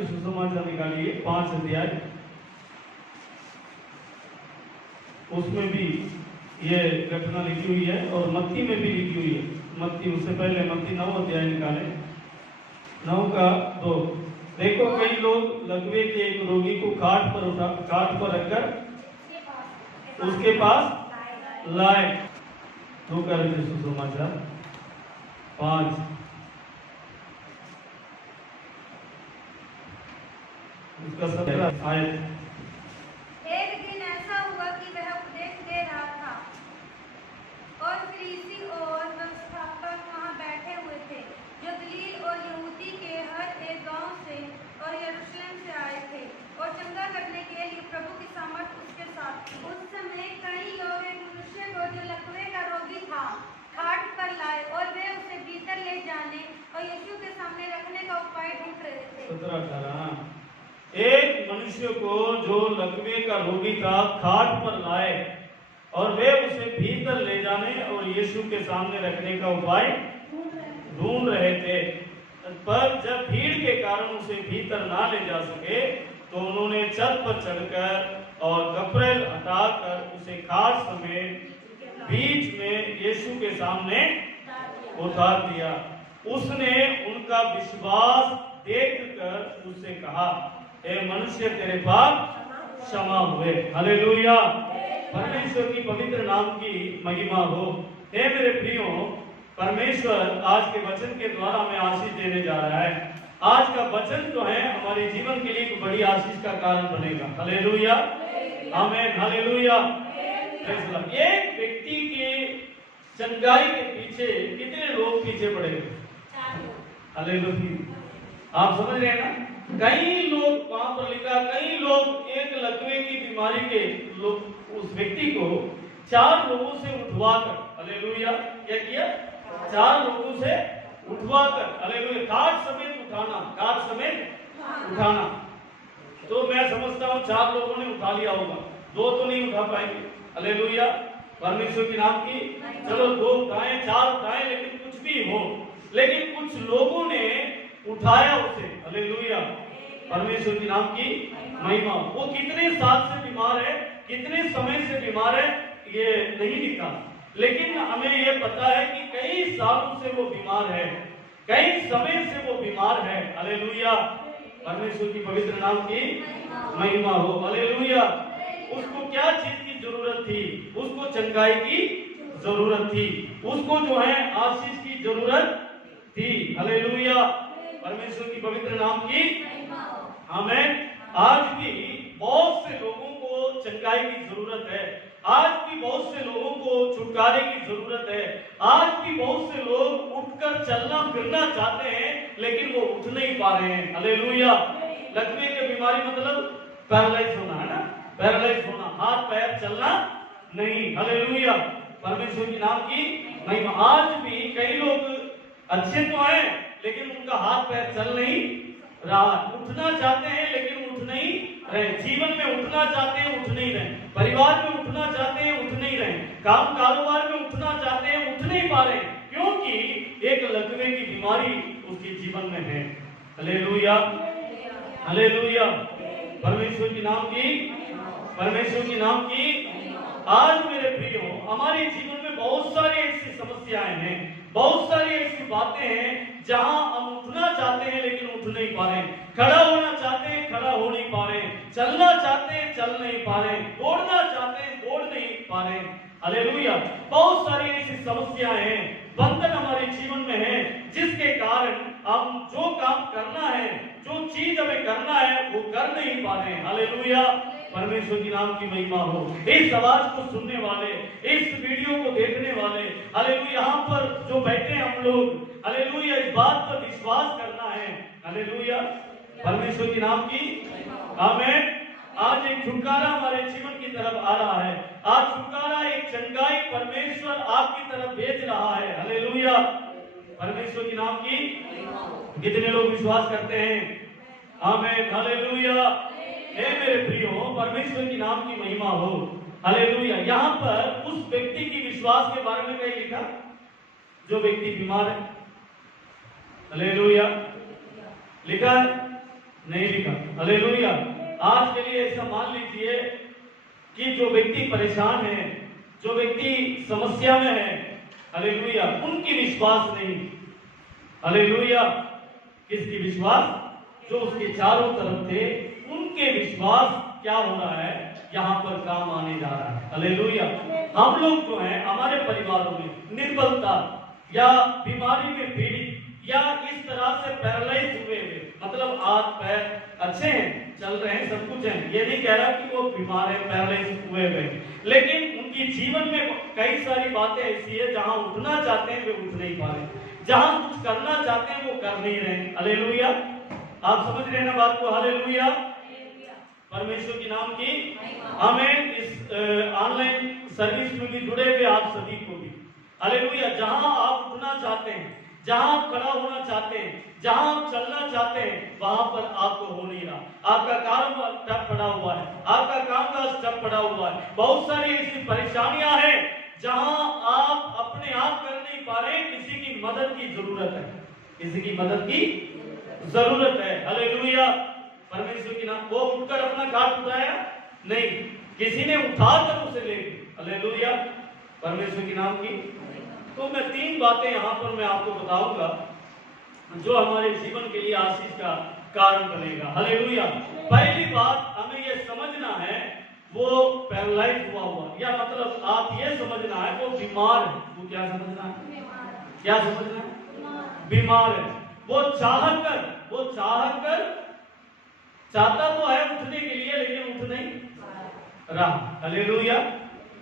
के सुसमाचार निकालिए 5 अध्याय, उसमें भी ये घटना लिखी हुई है और मत्ती में भी लिखी हुई है। मत्ती, उससे पहले मत्ती 9 अध्याय निकाले, 9 का 2। देखो कई लोग लकवे के एक रोगी को खाट पर रखकर उसके पास लाए। लूका रचित सुसमाचार 5, उसका 17 आयत। एक दिन ऐसा हुआ कि वह उपदेश दे रहा था और फरीसी और व्यवस्थापक वहां बैठे हुए थे, जो गलील और यहूदी के हर एक गांव से और यरूशलेम से आए थे, और चंगा करने के लिए प्रभु की सामर्थ उसके साथ थी। उस समय कई लोग एक मनुष्य को, जो लकवे का रोगी था, खाट पर लाए और वे उसे भीतर ले जाने और यीशु के सामने रखने का उपाय ढूंढ रहे थे। 17 एक मनुष्य को जो लकवे का रोगी था खाट पर लाए और वे उसे भीतर ले जाने और यीशु के सामने रखने का उपाय ढूंढ रहे थे, पर जब भीड़ के कारण उसे भीतर ना ले जा सके तो उन्होंने छत पर चढ़कर और कपड़े हटाकर उसे खाट समेत बीच में यीशु के सामने उतार दिया। उसने उनका विश्वास देखकर उससे कहा, ए मनुष्य, तेरे पाप क्षमा हुए। हालेलुया, परमेश्वर की पवित्र नाम की महिमा हो। हे मेरे प्रियो, परमेश्वर आज के वचन के द्वारा हमें आशीष देने जा रहा है। आज का वचन जो है हमारे जीवन के लिए एक बड़ी आशीष का कारण बनेगा। हालेलुया, आमीन, हालेलुया। एक व्यक्ति के चंगाई के पीछे कितने लोग पीछे पड़े? हालेलुया, आप समझ रहे हैं ना? कई लोग, वहां पर लिखा, कई लोग एक लकवे की बीमारी के लोग उस व्यक्ति को 4 लोगों से उठवाकर, हालेलुया, क्या किया? 4 लोगों से उठवाकर, हालेलुया, खाट समेत उठाना, खाट समेत उठाना। तो मैं समझता हूँ 4 लोगों ने उठा लिया होगा, 2 तो नहीं उठा पाएंगे। हालेलुया, परमेश्वर के नाम की। चलो 2 उठाए, 4 उठाए, लेकिन कुछ भी हो, लेकिन कुछ लोगों ने उठाया उसे। हालेलुया, परमेश्वर के नाम की महिमा। वो कितने साल से बीमार है, कितने समय से बीमार है, ये नहीं लिखा, लेकिन हमें ये पता है कि कई सालों से वो बीमार है, कई समय से वो बीमार है। हालेलुया, परमेश्वर की पवित्र नाम की महिमा हो। हालेलुया, उसको क्या चीज की जरूरत थी? उसको चंगाई की जरूरत थी, उसको जो है आशीष की जरूरत थी। हालेलुया, परमेश्वर की पवित्र नाम की आमीन। आज भी बहुत से लोगों को चंगाई की जरूरत है, आज भी बहुत से लोगों को छुटकारे की जरूरत है, आज भी बहुत से लोग उठकर चलना फिरना चाहते हैं, लेकिन वो उठ नहीं पा रहे हैं। हालेलुया, लकवे की बीमारी मतलब पैरालाइज होना है ना, पैरालाइज होना, हाथ पैर चलना नहीं। हालेलुया, परमेश्वर की नाम की महिमा। आज भी कई लोग अच्छे तो हैं, लेकिन उनका हाथ पैर चल नहीं रहा। उठना चाहते हैं लेकिन उठ नहीं रहे, जीवन में उठना चाहते हैं, उठ नहीं रहे, परिवार में उठना चाहते हैं, उठ नहीं रहे, काम कारोबार में उठना चाहते हैं, उठ नहीं पा रहे, क्योंकि एक लकवे की बीमारी उसके जीवन में है। हालेलुया, हालेलुया, परमेश्वर की नाम की, परमेश्वर की नाम की। आज मेरे प्रियो, हमारे जीवन में बहुत सारी ऐसी समस्याएं हैं, बहुत सारी ऐसी बातें हैं जहां हम उठना चाहते हैं लेकिन उठ नहीं पा रहे, खड़ा होना चाहते हैं, खड़ा हो नहीं पा रहे, चलना चाहते हैं, चल नहीं पा रहे, दौड़ना चाहते हैं, दौड़ नहीं पा रहे। हालेलुया, बहुत सारी ऐसी समस्याएं हैं, बंधन हमारे जीवन में है, जिसके कारण हम जो काम करना है, जो चीज हमें करना है, वो कर नहीं पा रहे। हालेलुया, परमेश्वर की नाम की महिमा हो। इस आवाज को सुनने वाले, इस वीडियो को देखने वाले, हालेलुया, यहाँ पर जो बैठे हम लोग, हालेलुया, इस बात पर विश्वास करना है। हालेलुया, परमेश्वर की नाम की आमीन। आज एक छुटकारा हमारे जीवन की तरफ आ रहा है, आज छुटकारा, एक चंगाई परमेश्वर आपकी तरफ भेज रहा है। हालेलुया, परमेश्वर की नाम की। कितने लोग विश्वास करते हैं? आमीन, हालेलुया। हे मेरे प्रियो, परमेश्वर की नाम की महिमा हो। हालेलुया, यहाँ पर उस व्यक्ति की विश्वास के बारे में क्या लिखा? जो व्यक्ति बीमार है। हालेलुया, लिखा है नहीं लिखा। हालेलुया। आज के लिए ऐसा मान लीजिए कि जो व्यक्ति परेशान है, जो व्यक्ति समस्या में है, हालेलुया, उनकी विश्वास नहीं। हालेलुया। किसकी विश्वास? जो उसके चारों तरफ थे, उनके विश्वास क्या हो रहा है, यहाँ पर काम आने जा रहा है। हालेलुया। हम लोग जो हैं, हमारे परिवारों में निर्बलता या बीमारी में पीड़ित या इस तरह से पैरालाइज हुए हुए, मतलब हाथ पैर अच्छे हैं, चल रहे हैं, सब कुछ है, ये नहीं कह रहा कि वो बीमार है, पैरालाइज हुए हुए, लेकिन उनकी जीवन में कई सारी बातें ऐसी है जहां उठना चाहते हैं वे उठ नहीं पा रहे, जहां कुछ करना चाहते हैं वो कर नहीं रहे। हालेलुया। आप समझ रहे हैं ना बात को? हालेलुया। परमेश्वर की नाम की हमें इस ऑनलाइन सर्विस में भी जुड़े हुए आप सभी को भी, हालेलुया, जहां आप उठना चाहते हैं, जहां आप खड़ा होना चाहते हैं, जहां आप चलना चाहते हैं, वहां पर आपको हो नहीं रहा। आपका कारोबार ठप पड़ा हुआ है, आपका कामकाज ठप पड़ा हुआ है, बहुत सारी ऐसी परेशानियां हैं जहां आप अपने आप कर नहीं पा रहे, किसी की मदद की जरूरत है, किसी की मदद की जरूरत है। हालेलुया। परमेश्वर की नाम, वो उठकर अपना खाट उठाया नहीं, किसी ने उठाकर उसे ले गया। हालेलुया। परमेश्वर की नाम की। तो मैं 3 बातें यहाँ पर मैं आपको बताऊंगा जो हमारे जीवन के लिए आशीष का कारण बनेगा। हालेलुया। पहली बात हमें ये समझना है, वो पैरालाइज हुआ या मतलब आप ये समझना है वो बीमार है। वो क्या समझना है? क्या समझना है? बीमार है। वो चाहकर चाहता तो है उठने के लिए, लेकिन उठ नहीं रहा। हालेलुया।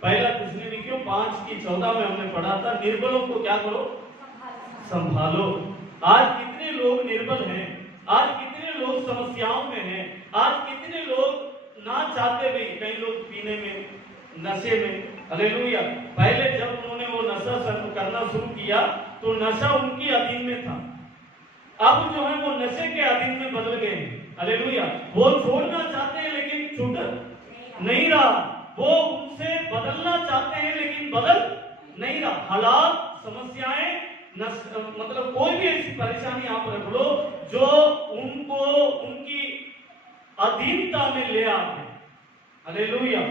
पहला थिस्सलुनीकियों 5:14 में हमने पढ़ा था, निर्बलों को क्या करो? संभालो। आज कितने लोग निर्बल हैं, आज कितने लोग समस्याओं में हैं, आज कितने लोग ना चाहते भी, कई लोग पीने में, नशे में। हालेलुया। पहले जब उन्होंने वो नशा करना शुरू किया तो नशा उनकी अधीन में था, अब जो है वो नशे के अधीन में बदल गए हैं। हालेलुया। वो छोड़ना चाहते हैं लेकिन छूट नहीं रहा, वो उनसे बदलना चाहते हैं लेकिन बदल नहीं रहा। हालात, समस्याएं, मतलब कोई भी ऐसी परेशानी आप रख लो जो उनको उनकी अधीनता में ले आते हैं। हालेलुया।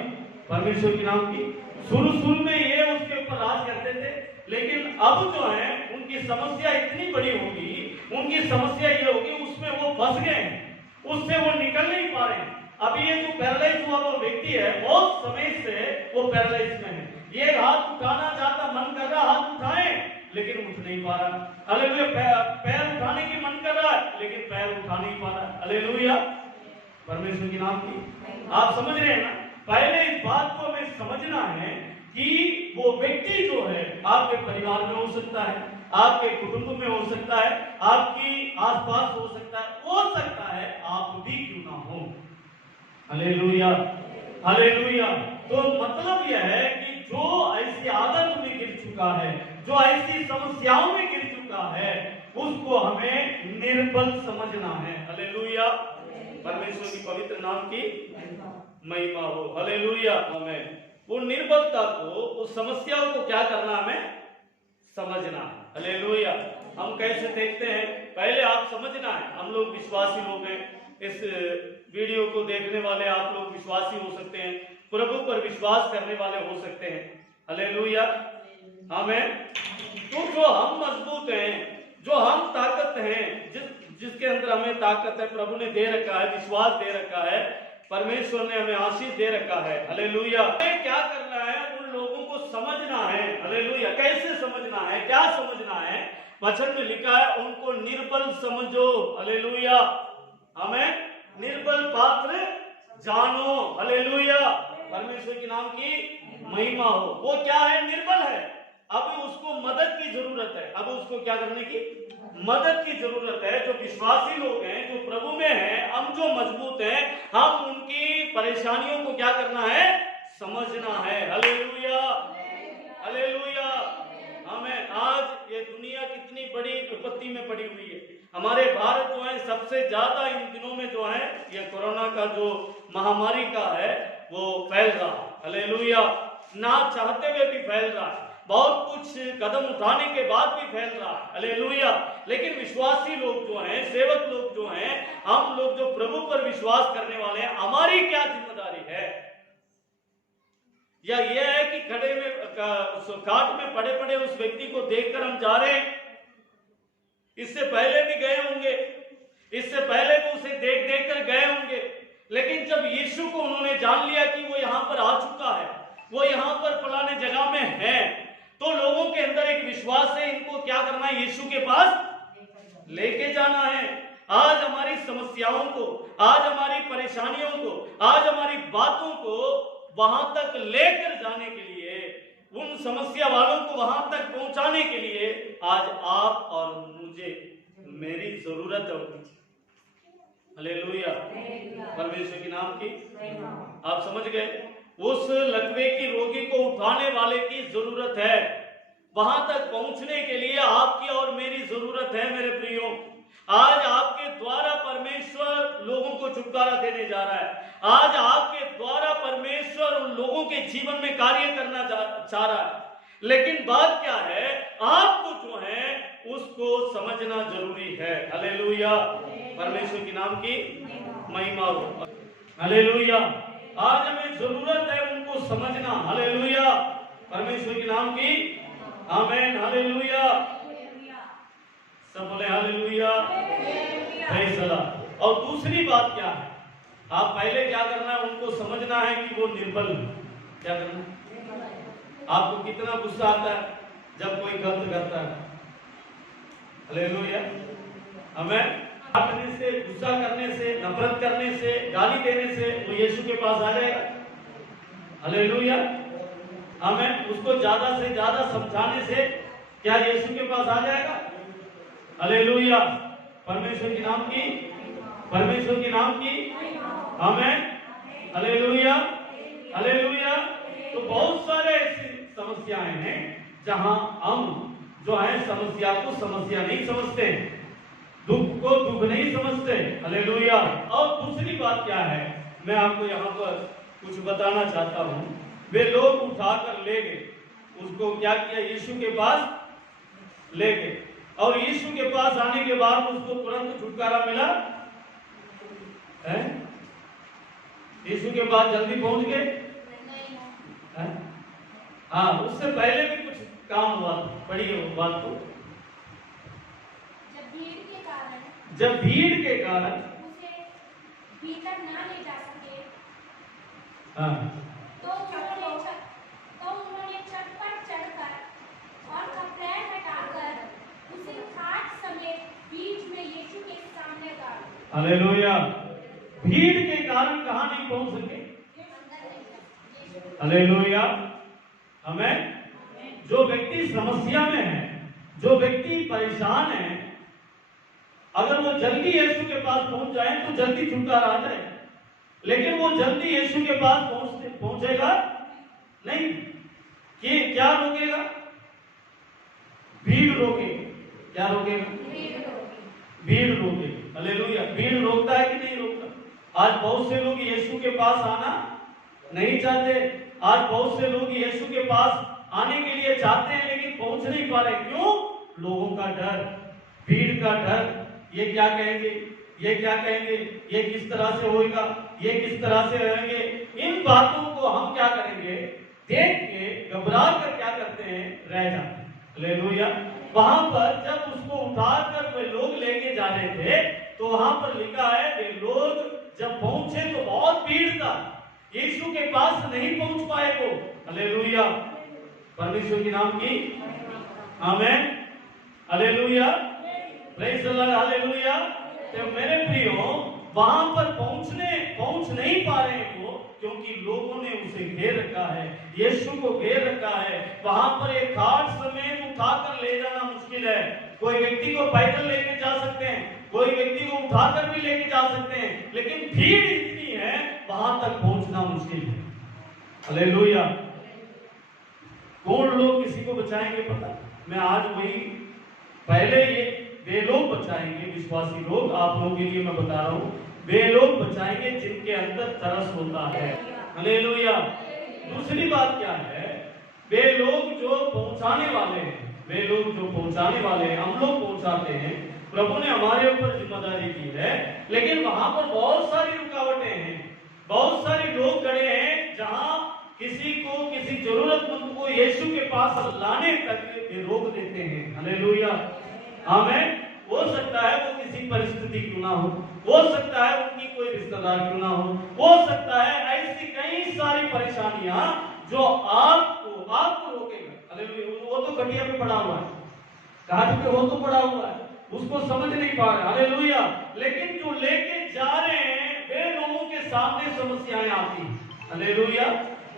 परमेश्वर के नाम की। शुरू में ये उसके ऊपर राज करते थे, लेकिन अब जो है उनकी समस्या इतनी बड़ी होगी, उनकी समस्या ये होगी, उसमें वो फंस गए हैं, उससे वो निकल नहीं पा रहे हैं। अभी ये जो पैरालाइज हुआ वो व्यक्ति है, बहुत समय से वो पैरालाइज में है, ये हाथ उठाना चाहता, मन कर रहा हाथ उठाए, लेकिन उठ नहीं पा रहा। हालेलुया। पैर उठाने की मन कर रहा है, लेकिन पैर उठा नहीं पा रहा। हालेलुया। परमेश्वर की नाम की। आप समझ रहे हैं ना? पहले इस बात को हमें समझना है कि वो व्यक्ति जो है आपके परिवार में हो सकता है, आपके कुटुंब में हो सकता है, आपकी आसपास हो सकता है आप भी क्यों ना हो। हालेलुया। हालेलुया। तो मतलब यह है कि जो ऐसी आदत में गिर चुका है, जो ऐसी समस्याओं में गिर चुका है, उसको हमें निर्बल समझना है। हालेलुया। परमेश्वर की पवित्र नाम की महिमा हो। हालेलुया। हमें वो निर्बलता को, उस समस्याओं को क्या करना, हमें समझना है। हालेलुया। हम कैसे देखते हैं, पहले आप समझना है, हम लोग विश्वासी लोग हैं, इस वीडियो को देखने वाले आप लोग विश्वासी हो सकते हैं, प्रभु पर विश्वास करने वाले हो सकते हैं। हालेलुया। हमें तो जो हम मजबूत हैं, जो हम ताकत हैं, जिसके अंदर हमें ताकत है, प्रभु ने दे रखा है, विश्वास दे रखा है, परमेश्वर ने हमें आशीष दे रखा है। हालेलुया। क्या करना है, उन लोगों को समझना है। हालेलुया। कैसे समझना है, क्या समझना है? वचन में लिखा है उनको निर्बल समझो। हालेलुया। हमें निर्बल पात्र जानो। हालेलुया। परमेश्वर के नाम की महिमा हो। वो क्या है? निर्बल है, अब उसको मदद की जरूरत है, अब उसको क्या करने की मदद की जरूरत है। जो विश्वासी लोग हैं, जो प्रभु में हैं, हम जो मजबूत हैं, हम उनकी परेशानियों को क्या करना है? समझना है। हालेलुया। हालेलुया। हमें आज ये दुनिया कितनी बड़ी विपत्ति में पड़ी हुई है। हमारे भारत जो है सबसे ज्यादा इन दिनों में जो है ये कोरोना का जो महामारी का है वो फैल रहा है। हालेलुया। ना चाहते हुए भी फैल रहा है, बहुत कुछ कदम उठाने के बाद भी फैल रहा है, हालेलुया। लेकिन विश्वासी लोग जो हैं, सेवक लोग जो हैं, हम लोग जो प्रभु पर विश्वास करने वाले हैं, हमारी क्या जिम्मेदारी है? या यह है कि खड़े में खाट में पड़े पड़े उस व्यक्ति को देखकर हम जा रहे हैं? इससे पहले भी गए होंगे, इससे पहले भी उसे देख देख कर गए होंगे, लेकिन जब यीशु को उन्होंने जान लिया कि वो यहां पर आ चुका है, वो यहां पर फलाने जगह में है, तो लोगों के अंदर एक विश्वास है, इनको क्या करना है? यीशु के पास लेके जाना है। आज हमारी समस्याओं को, आज हमारी परेशानियों को, आज हमारी बातों को वहां तक लेकर जाने के लिए, उन समस्या वालों को वहां तक पहुंचाने के लिए आज आप और मुझे, मेरी जरूरत है। हालेलुया, परमेश्वर के नाम की। आप समझ गए? उस लकवे की रोगी को उठाने वाले की जरूरत है। वहां तक पहुंचने के लिए आपकी और मेरी जरूरत है। मेरे प्रियो, आज आपके द्वारा परमेश्वर लोगों को छुटकारा देने जा रहा है। आज आपके द्वारा परमेश्वर उन लोगों के जीवन में कार्य करना चाह रहा है, लेकिन बात क्या है? आपको जो है उसको समझना जरूरी है। हालेलुया, परमेश्वर के नाम की महिमा हो। हालेलुया, आज हमें जरूरत है उनको समझना। हालेलुया, परमेश्वर के नाम की आमीन। हालेलुया, सब बोले हालेलुया, प्रेज़ द लॉर्ड। और दूसरी बात क्या है? आप पहले क्या करना है? उनको समझना है कि वो निर्बल है। क्या करना है? आपको कितना गुस्सा आता है जब कोई गलत करता है? हालेलुया, हमें करने से, गुस्सा करने से, नफरत करने से, गाली देने से वो यीशु के पास आ जाएगा। हालेलुया, हमें उसको ज्यादा से ज्यादा समझाने से क्या यीशु के पास आ जाएगा? हालेलुया, परमेश्वर के नाम की, परमेश्वर के नाम की आमीन। Hallelujah, hallelujah. तो बहुत सारे ऐसी समस्याएं हैं जहां हम जो है समस्या को समस्या नहीं समझते, दुख को दुख नहीं समझते। हालेलुया। और दूसरी बात क्या है, मैं आपको यहाँ पर कुछ बताना चाहता हूँ। वे लोग उठाकर ले गए, उसको क्या किया? यीशु के पास ले गए, और यीशु के पास आने के बाद उसको तुरंत छुटकारा मिला है? यीशु के पास जल्दी पहुंच गए? हाँ, उससे पहले भी कुछ काम हुआ। पढ़िए वो बात को। जब भीड़ के कारण उसे भीतर ना ले जा सके, हाँ, तो उन्होंने छत पर चढ़कर और कपड़े हटाकर उसे खाट समेत बीच में यीशु के सामने डाला। हालेलुया। भीड़ के कारण कहाँ नहीं पहुंच सके? हालेलुया, हमें जो व्यक्ति समस्या में है, जो व्यक्ति परेशान है, अगर वो जल्दी यीशु के पास पहुंच जाए तो जल्दी छुटकारा आ जाए, लेकिन वो जल्दी यीशु के पास पहुंचेगा नहीं। कि क्या रोकेगा? भीड़ रोकेगा। क्या रोकेगा? भीड़ रोकेगा। हालेलुया, भीड़ रोकता है कि नहीं रोकता? आज बहुत से लोग यीशु के पास आना नहीं चाहते। आज बहुत से लोग यीशु के पास आने के लिए चाहते हैं, लेकिन पहुंच नहीं पा रहे। क्यों? लोगों का डर, भीड़ का डर। ये क्या कहेंगे, ये क्या कहेंगे, ये किस तरह से होगा, ये किस तरह से रहेंगे। इन बातों को हम क्या करेंगे? देख के घबरा कर क्या करते हैं? रह जाते हैं। हालेलुया। वहां पर जब उसको उठाकर वे लोग लेके जा रहे थे, तो वहां पर लिखा है वे लोग जब पहुंचे तो बहुत भीड़ था, यीशु के पास नहीं पहुंच पाए वो। हालेलुया, परमेश्वर के नाम की आमीन। Hallelujah, praise the Lord. Hallelujah. तो मेरे प्रियो, वहां पर पहुंच नहीं पा रहे वो, क्योंकि लोगों ने उसे घेर रखा है, यीशु को घेर रखा है। वहां पर एक खाट समेत उठाकर ले जाना मुश्किल है। कोई व्यक्ति को पैदल लेके जा सकते हैं, कोई व्यक्ति को उठाकर भी लेके जा सकते हैं, लेकिन भीड़ इतनी है वहां तक पहुंचना मुश्किल है। हालेलुया। कौन लोग किसी को बचाएंगे? पता, मैं आज वही पहले ये वे लोग बचाएंगे, विश्वासी लोग। आप लोगों के लिए मैं बता रहा हूँ, वे लोग बचाएंगे जिनके अंदर तरस होता है। हालेलुया। दूसरी बात क्या है? वे लोग जो पहुंचाने वाले हैं, वे लोग जो पहुंचाने वाले हैं, हम लोग पहुंचाते हैं। प्रभु ने हमारे ऊपर जिम्मेदारी की है, लेकिन वहां पर बहुत सारी रुकावटें हैं, बहुत सारे लोग खड़े हैं जहां किसी को, किसी जरूरतमंद को यीशु के पास लाने तक ये रोक देते हैं। हालेलुया, आमीन। हो सकता है वो किसी परिस्थिति क्यों ना हो सकता है उनकी कोई रिश्तेदार क्यों ना हो सकता है ऐसी कई सारी परेशानियां जो आपको रोकेगा। हालेलुया, वो तो खटिया पे पड़ा हुआ है, घाट पे वो तो पड़ा हुआ है, उसको समझ नहीं पा रहा। हालेलुया, लेकिन जो लेके जा रहे हैं वे लोगों के सामने समस्याएं आती हैं। हालेलुया,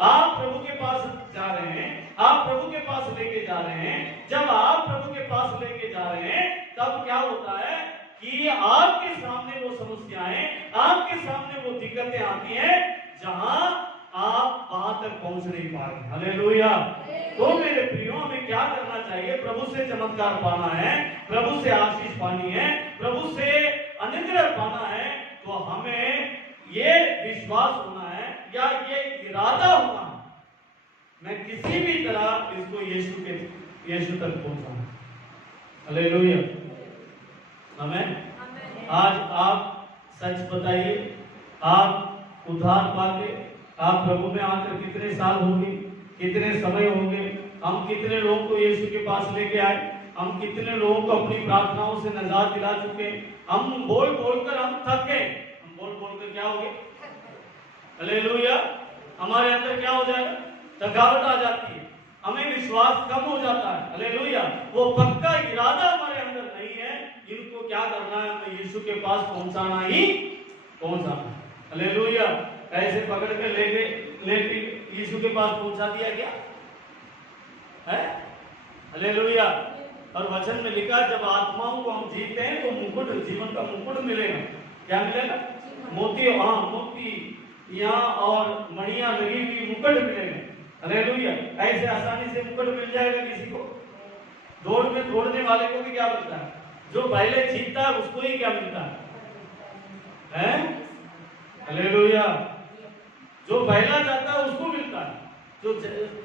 आप प्रभु के पास जा रहे हैं, आप प्रभु के पास लेके जा रहे हैं। जब आप प्रभु के पास लेके जा रहे हैं तब क्या होता है कि आपके सामने वो समस्याएं, आपके सामने वो दिक्कतें आती हैं जहां आप वहां तक पहुंच नहीं पा रहे। हालेलुया, तो मेरे प्रियो, हमें क्या करना चाहिए? प्रभु से चमत्कार पाना है, प्रभु से आशीष पानी है, प्रभु से अनुग्रह पाना है, तो हमें ये विश्वास होना है या ये इरादा होना है, मैं किसी भी तरह इसको यीशु तक पहुंचाऊं। हालेलुया, आमीन। आज आप सच बताइए, आप उद्धार पाके आप प्रभु में आकर कितने साल हो गए, कितने समय हो गए? हम कितने लोगों को यीशु के पास लेके आए, हम कितने लोगों को अपनी प्रार्थनाओं से निजात दिला चुके। हम बोल बोलकर हम थक गए, हम बोल बोलकर क्या हो गए? हालेलुया, हमारे अंदर क्या हो जाएगा? थकावट आ जाती है, हमें विश्वास कम हो जाता है। हालेलुया, वो पक्का इरादा हमारे अंदर नहीं है। इनको क्या करना है? हमें यीशु के पास पहुंचाना ही पहुंचाना। हालेलुया, ऐसे पकड़ के लेके यीशु के पास पहुंचा दिया क्या है? हालेलुया, और वचन में लिखा जब आत्माओं को हम जीते हैं तो मुकुट, जीवन का मुकुट मिलेगा। क्या मिलेगा? मोती, हाँ मोती यहाँ और मणियां लगी हुई मुकुट मिलेगा। हालेलुया, ऐसे आसानी से मुकुट मिल जाएगा किसी को? दौड़ में दौड़ने वाले को भी क्या मिलता है? जो पहले जीतता है उसको ही क्या मिलता है? हालेलुया, जो पहला जाता है उसको मिलता है, जो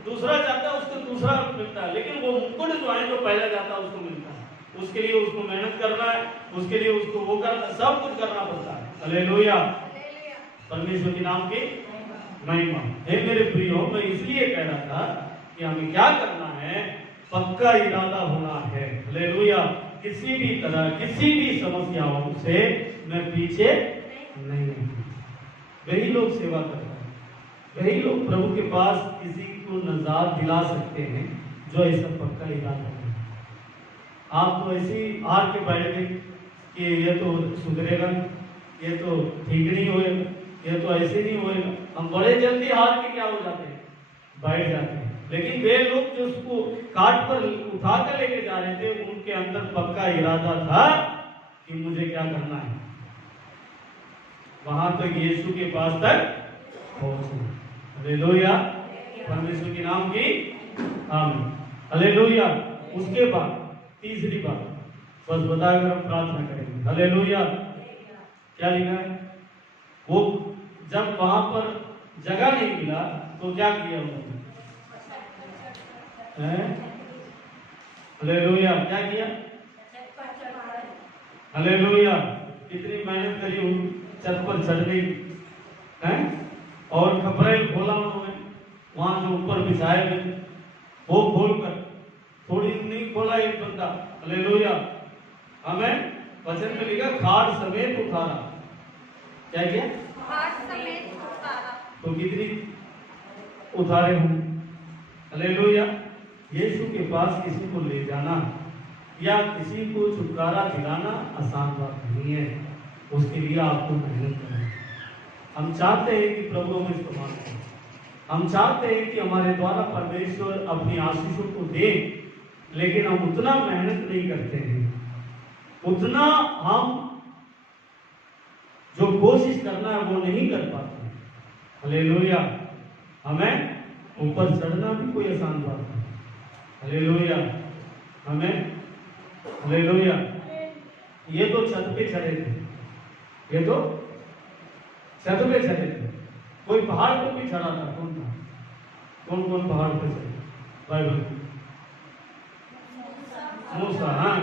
दूसरा जाता है उसको दूसरा मिलता है, लेकिन वो मुकुट जो है जो पहला जाता है उसको मिलता है। उसके लिए उसको मेहनत करना है, उसके लिए उसको वो करना, सब कुछ करना पड़ता है। हालेलुया, परमेश्वर के नाम की महिमा। हे मेरे प्रियो, मैं इसलिए कह रहा था कि हमें क्या करना है? पक्का इरादा होना है। हालेलुया, किसी भी तरह, किसी भी समस्याओं से मैं पीछे नहीं। वही लोग सेवा करते हैं, वही लोग प्रभु के पास किसी को नजात दिला सकते हैं जो ऐसा पक्का इरादा है। आप तो ऐसे ही हार के बैठ गए कि ये तो सुधरेगा, ये तो ठीक नहीं होएगा, ये तो ऐसे नहीं होएगा। हम बड़े जल्दी हार के क्या हो जाते हैं? बैठ जाते हैं। लेकिन वे लोग जो उसको काट पर उठा कर लेके जा रहे थे, उनके अंदर पक्का इरादा था कि मुझे क्या करना है, वहां तक यीशु के पास तक पहुंचना। हालेलुया, परमेश्वर के नाम की आमीन। हालेलुया, उसके बाद तीसरी बात बस बताकर हम प्रार्थना करेंगे। हालेलुया, क्या लिखा है? वो जब वहां पर जगह नहीं मिला तो क्या किया उन्होंने? हालेलुया, क्या किया? हालेलुया, कितनी मेहनत करी उन छत पर चढ़ने हैं, और खपरेल खोला उन्होंने, वहां जो ऊपर बिछाए गए वो खोलकर, थोड़ी नहीं खोला एक बंदा। हालेलुया, हमें वचन में लिखा खाट समेत उठाना। क्या किया? खाट समेत उतारा। तो कितनी उतारे हों? हालेलुया, यीशु के पास किसी को ले जाना या किसी को छुटकारा दिलाना आसान बात नहीं है। उसके लिए आपको मेहनत करना है। हम चाहते हैं कि प्रभु हमें इस्तेमाल करें, हम चाहते हैं कि हमारे द्वारा परमेश्वर अपनी आशीषों को दे, लेकिन हम उतना मेहनत नहीं करते हैं, उतना हम जो कोशिश करना है वो नहीं कर पाते। हालेलुया, हमें ऊपर चढ़ना भी कोई आसान बात नहीं। हालेलुया, हमें हालेलुया, ये तो छत पे चढ़े थे, ये तो छत पे चढ़े थे। कोई पहाड़ पर भी चढ़ा था? कौन था? कौन कौन पहाड़ पर चढ़े? बाइबल? मूसा, हाँ,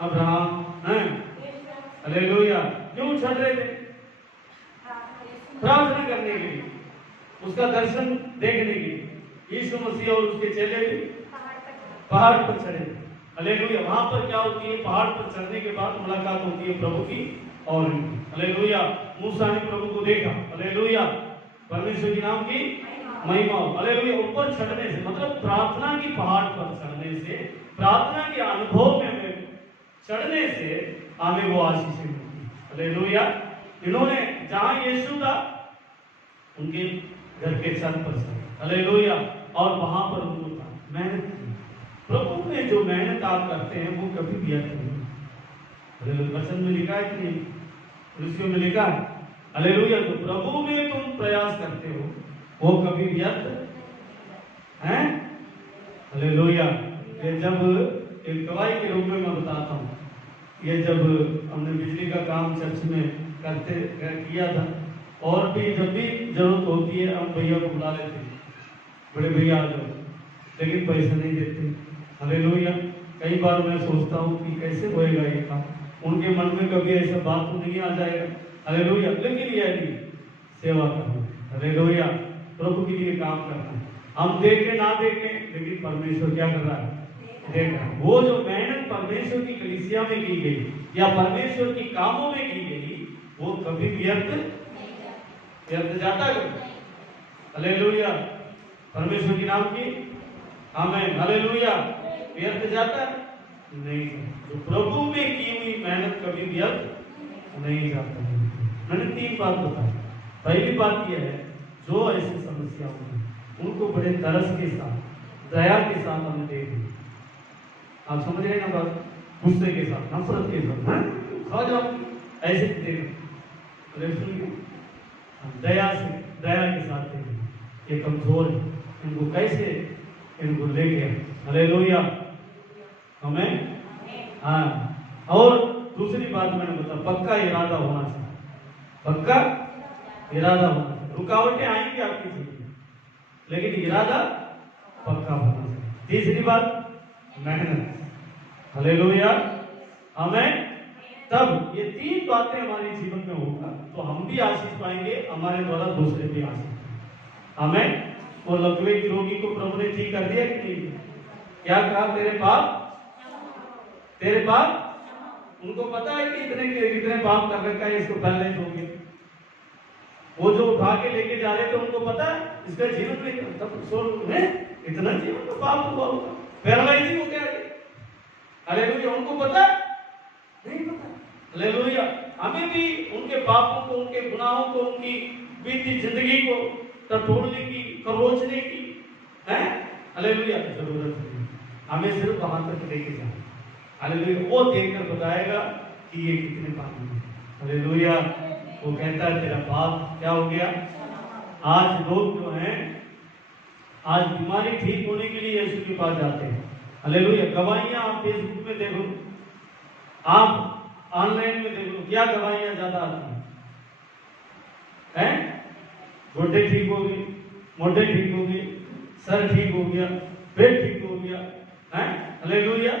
अब्राहम, हैं, हालेलुया। क्यों चढ़ रहे थे? प्रार्थना करने के लिए, उसका दर्शन देखने के लिए। यीशु मसीह और उसके चेले भी पहाड़ पर चढ़े। हालेलुया। वहां पर क्या होती है? पहाड़ पर चढ़ने के बाद मुलाकात होती है प्रभु की और हालेलुया। मूसा ने प्रभु को देखा। हालेलुया। परमेश्वर के नाम की महिमा हो। हालेलुया। ऊपर चढ़ने से मतलब प्रार्थना की पहाड़ पर चढ़ने से, प्रार्थना के अनुभव में चढ़ने से हमें वो आशीषें मिलती है। हालेलुया। इन्होंने जहां यीशु था उनके घर के छत पर चढ़े। हालेलुया। और वहां पर वो था, मेहनत की। प्रभु में जो मेहनत आप करते हैं वो कभी व्यर्थ नहीं। वचन में लिखा है कि नहीं? ऋषियों में लिखा है। हालेलुया। तो प्रभु में तुम प्रयास करते हो वो कभी व्यर्थ है? हालेलुया। ये जब एक गवाही के रूप में मैं बताता हूँ, ये जब हमने बिजली का काम चर्च में किया था, और भी जब भी जरूरत होती है हम भैया को बुला लेते हैं, बड़े भैया आ जाओ, लेकिन पैसे नहीं देते। हालेलुया। कई बार मैं सोचता हूँ कि कैसे होएगा ये काम, उनके मन में कभी ऐसा बात तो नहीं आ जाएगा। हालेलुया। लेकिन यह नहीं, सेवा करना। हालेलुया। प्रभु के लिए काम करना है। हम देखें ना देखें, लेकिन परमेश्वर क्या कर रहा है? देख रहा है। वो जो मेहनत परमेश्वर की कलीसिया में की गई या परमेश्वर की कामों में की गई, वो कभी व्यर्थ जाता है? हालेलुया। परमेश्वर के नाम की आमीन। हालेलुया। व्यर्थ जाता नहीं। जो प्रभु में की हुई मेहनत कभी व्यर्थ नहीं जाता। मैंने 3 बात बताई। पहली बात यह है, जो ऐसी समस्या होगी उनको बड़े तरस के साथ, दया के साथ हमें देखना। आप समझ रहे हैं ना बात? गुस्से के साथ, नफरत के साथ, खा जाओ ऐसे देखना। दया के साथ देखना। ये कमजोर है, इनको कैसे इनको ले गया। हालेलुया। हमें हाँ। और दूसरी बात मैंने बताया, पक्का इरादा होना चाहिए। पक्का इरादा होना चाहिए। रुकावटें आएंगी आपकी जिंदगी, लेकिन इरादा पक्का होना चाहिए। तीसरी बात, मेहनत। हालेलुया। हमें तब ये 3 बातें हमारे जीवन में होगा तो हम भी आशीष पाएंगे, हमारे द्वारा दूसरे भी आशीष पाएंगे। हमें वो लकवे की रोगी को प्रभु ने ठीक कर दिया कि नहीं? क्या कहा? तेरे पाप। उनको पता है कि इतने पाप कर रखा है, इसको पहले हो गया। वो जो उठा के लेके जा रहे थे उनको पता है इसका जीवन में इतना जीवन में पाप हुआ होगा, पैरालाइज हो गया। हालेलुया। उनको पता नहीं पता। हालेलुया। हमें भी उनके पापों को, उनके गुनाहों को, उनकी बीती जिंदगी को टटोलने की, खरोचने की है हालेलुया जरूरत है। हमें सिर्फ वहां तक लेके जाना। हालेलुया। वो देखकर बताएगा कि ये कितने पापी हैं। हालेलुया। वो कहता है तेरा पाप क्या हो गया। आज लोग जो हैं, आज बीमारी ठीक होने के लिए यीशु के पास जाते हैं। हालेलुया। गवाहियां आप फेसबुक में देखो, आप ऑनलाइन में देखो, क्या गवाहियां ज्यादा आती हैं? गोड्डे ठीक हो गए, मोढे ठीक हो गए, सर ठीक हो गया, पेट ठीक हो गया है। हालेलुया।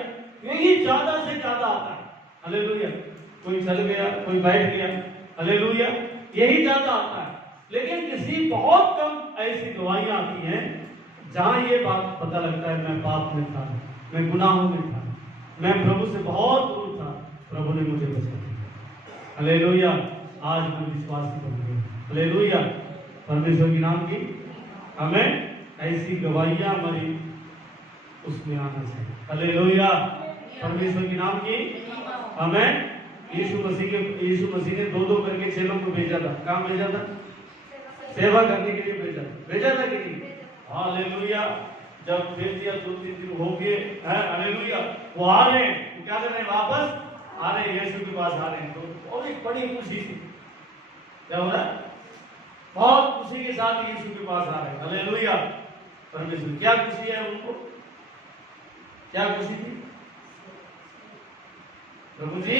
यही ज्यादा से ज्यादा आता है। हालेलुया। कोई चल गया, कोई बैठ गया। हालेलुया। यही ज्यादा आता है। लेकिन किसी बहुत कम ऐसी गवाहियां आती हैं जहां ये बात पता लगता है मैं पाप में था, मैं गुनाहों में था, मैं प्रभु से बहुत दूर था, प्रभु ने मुझे बचा दिया। हालेलुया। आज मैं विश्वासी बन गया। हालेलुया। परमेश्वर के नाम की हमें ऐसी गवाहियां हमारी उसमें आना चाहिए। हालेलुया। परमेश्वर के नाम की हमें यीशु मसीह ने 2-2 करके चेलों को भेजा था। कहाँ भेजा था? सेवा करने के लिए भेजा था कि नहीं? हालेलुया। जब भेज दिया 2-3 दिन हो गए हैं। हालेलुया। वो आ रहे हैं, तो क्या कर रहे हैं? वापस आ रहे हैं, यीशु के पास आ रहे हैं। तो और एक बड़ी खुशी थी। क्या हो रहा है? बहुत खुशी के साथ यीशु के पास आ रहे हैं। हालेलुया। परमेश्वर क्या खुशी है उनको? क्या खुशी थी? प्रभु जी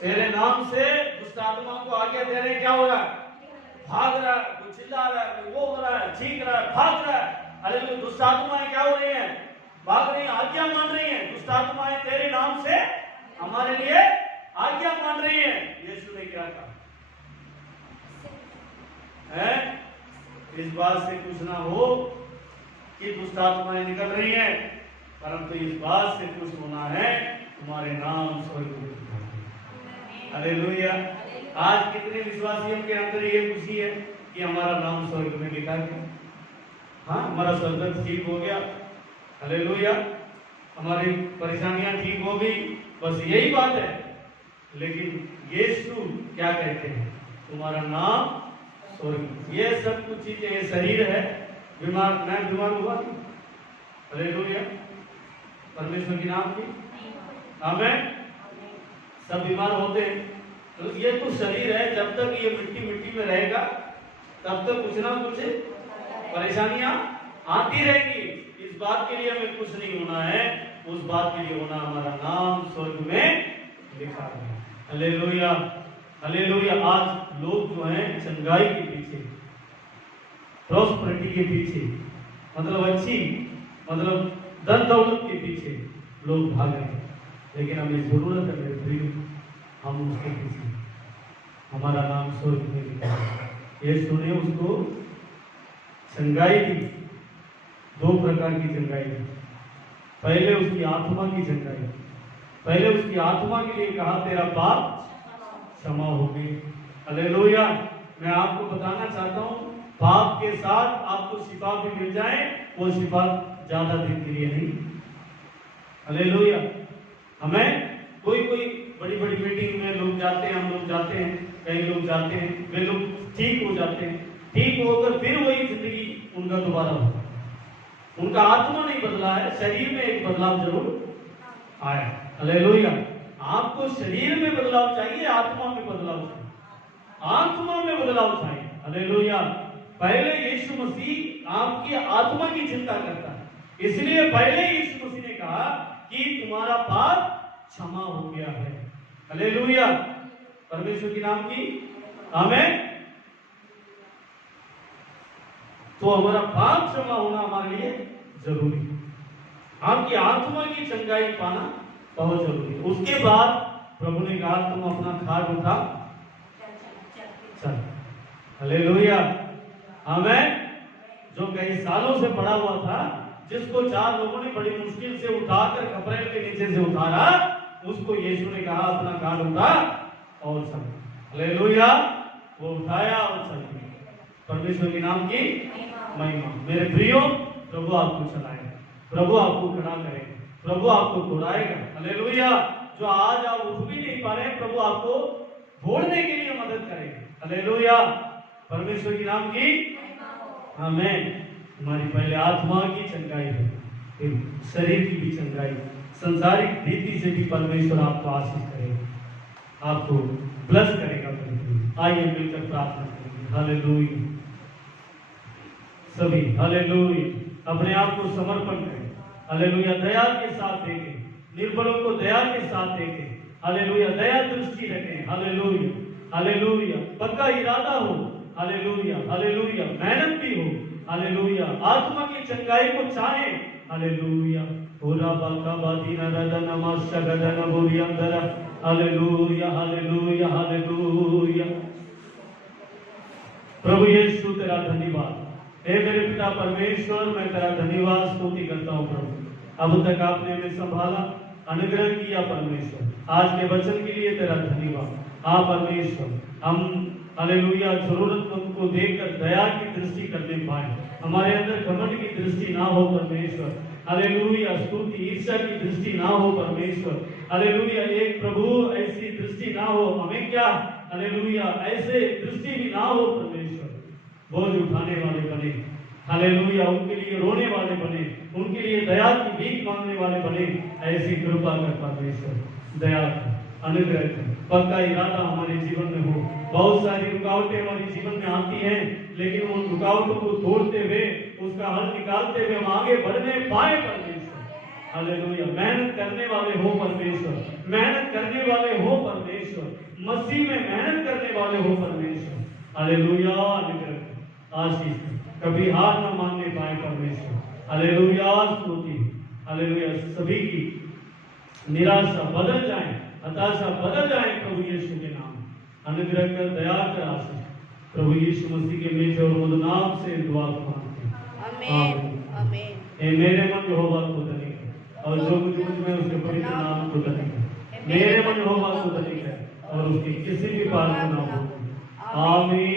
तेरे नाम से दुष्ट आत्मा को आज्ञा दे रहे हैं। क्या हो रहा है? भाग रहा है, कोई चिल्ला रहा है, कोई वो हो रहा है, चीख रहा है, भाग रहा है। हालेलुया। दुष्ट आत्माएं क्या हो रही हैं? भाग रही हैं, आज्ञा मान रही हैं। दुष्ट आत्माएं तेरे नाम से हमारे लिए आज्ञा मान रही हैं। यीशु ने क्या कहा है? इस बात से कुछ ना हो कि दुष्ट आत्माएं निकल रही हैं, परंतु इस बात से कुछ होना है तुम्हारे नाम स्वर्ग में। हालेलुया। आज कितने विश्वासियों के अंदर ये खुशी है कि हमारा नाम स्वर्ग में लिखा गया। हाँ, हमारा स्वर्ग ठीक हो गया। हालेलुया। हमारी परेशानियां ठीक हो गई, बस यही बात है। लेकिन यीशु क्या कहते हैं? तुम्हारा नाम स्वर्ग। ये सब कुछ चीजें, ये शरीर है। बीमार, मैं बीमार हुआ, हालेलुया, परमेश्वर की नाम की आमीन। सब बीमार होते हैं, तो ये तो शरीर है। जब तक ये मिट्टी मिट्टी में रहेगा तब तक कुछ ना कुछ परेशानियां आती रहेगी। इस बात के लिए हमें कुछ नहीं होना है, उस बात के लिए होना हमारा नाम स्वर्ग में लिखा है। Hallelujah, hallelujah. आज लोग जो हैं चंगाई के पीछे, प्रॉस्पेरिटी के पीछे, मतलब अच्छी, मतलब धन दौलत के पीछे लोग भाग रहे हैं। लेकिन हमें जरूरत है मेरे प्रिय, हम उसके पीछे, हमारा नाम स्वर्ग में लिखा है। यीशु ने उसको चंगाई दी, दो प्रकार की चंगाई दी। पहले उसकी आत्मा की चंगाई, पहले उसकी आत्मा के लिए कहा तेरा पाप क्षमा हो गई। हालेलुया। मैं आपको बताना चाहता हूँ, पाप के साथ आपको शिफा भी मिल जाए, वो शिफा ज्यादा दिन के लिए नहीं। हालेलुया। हमें कोई बड़ी बड़ी मीटिंग में लोग जाते हैं, हम लोग जाते हैं, कई लोग जाते हैं, वे लोग ठीक हो जाते हैं, ठीक होकर फिर वही जिंदगी उनका दोबारा होता है। उनका आत्मा नहीं बदला है, शरीर में एक बदलाव जरूर आया। हालेलुया। आपको शरीर में बदलाव चाहिए, आत्मा में बदलाव चाहिए, आत्मा में बदलाव चाहिए। हालेलुया। पहले यीशु मसीह आपकी आत्मा की चिंता करता है, इसलिए पहले यीशु मसीह ने कहा कि तुम्हारा पाप क्षमा हो गया है। हालेलुया। परमेश्वर की नाम की आमीन। तो हमारा पाप क्षमा होना हमारे लिए जरूरी है। आपकी आत्मा की चंगाई पाना बहुत जरूरी है। उसके बाद प्रभु ने कहा तुम अपना खाट उठा चल। हालेलुया। आमीन। जो कई सालों से पड़ा हुआ था, जिसको 4 लोगों ने बड़ी मुश्किल से उठाकर खपरेल के नीचे से उतारा, उसको यीशु ने कहा अपना खाट उठा और चल। हालेलुया। वो उठाया और चल गया। परमेश्वर के नाम की महिमा। मेरे प्रियो, प्रभु आपको चलाएगा, प्रभु आपको खड़ा करेगा, प्रभु आपको दौड़ाएगा। हालेलुया। जो आज आप उठ भी नहीं पा रहे, प्रभु आपको दौड़ने के लिए मदद करेगा। हालेलुया। परमेश्वर की नाम की आमीन। हमारी पहले आत्मा की चंगाई है, फिर शरीर की भी चंगाई। संसारिक रीति से भी परमेश्वर आपको आशीष करेगा, आपको ब्लेस करेगा। आइए मिलकर प्रार्थना करेंगे। हालेलुया। सभी हालेलुया अपने आप को समर्पण करें। हालेलुया। दया के साथ देखें, निर्बलों को दया के साथ देखें। हालेलुया। दया दृष्टि रखें। हालेलुया। हालेलुया। पक्का इरादा हो। हालेलुया। हालेलुया। मेहनत भी हो। हालेलुया। आत्मा की चंगाई को चाहे। हालेलुया। पूरा बाका बादीना रदन नमस्कगदन बोरियंदर। हालेलुया। हालेलुया। हालेलुया। प्रभु यीशु तेरा धन्यवाद। हे मेरे पिता परमेश्वर, मैं तेरा धन्यवाद स्तुति करता हूँ प्रभु। अब तक आपने हमें संभाला, अनुग्रह किया परमेश्वर। आज के वचन के लिए तेरा धन्यवाद। हाँ परमेश्वर, हम हालेलुया जरूरतमंद को देखकर दया की दृष्टि करने पाए, हमारे अंदर घमंड की दृष्टि ना हो परमेश्वर। हालेलुया। स्तुति ईर्ष्या की दृष्टि ना हो परमेश्वर। हालेलुया। एक प्रभु ऐसी दृष्टि ना हो हमें, क्या हालेलुया ऐसे दृष्टि भी ना हो परमेश्वर। बोझ उठाने वाले बने, हालेलुया, उनके लिए रोने वाले बने, उनके लिए दया की भीख मांगने वाले बने। ऐसी कृपा कर परमेश्वर, दया कर, अनुग्रह कर। पक्का इरादा हमारे जीवन में हो। बहुत सारी रुकावटें हमारे जीवन में आती हैं, लेकिन उन रुकावटों को तोड़ते हुए, उसका हल निकालते हुए हम आगे बढ़ने पाए परमेश्वर। हालेलुया। मेहनत करने वाले हो परमेश्वर, मेहनत करने वाले हो परमेश्वर, मसीह में मेहनत करने वाले हो परमेश्वर। हालेलुया। अनुग्रह आशीष कभी हार न मानने पाए परमेश्वर। हालेलुया, स्तुति। हालेलुया, सभी की निराशा बदल जाए, हताशा बदल जाए प्रभु यीशु के नाम। अनुग्रह कर, दया कर, आशीष प्रभु यीशु मसीह के मीठे और मधुर नाम से दुआ मांगते हैं। आमीन आमीन। ए मेरे मन यहोवा को धन्य कर और जो कुछ मुझ में उसके पवित्र नाम को धन्य कर। मेरे मन यहोवा को धन्य कर और उसके किसी भी पाप को ना भूल। आमीन।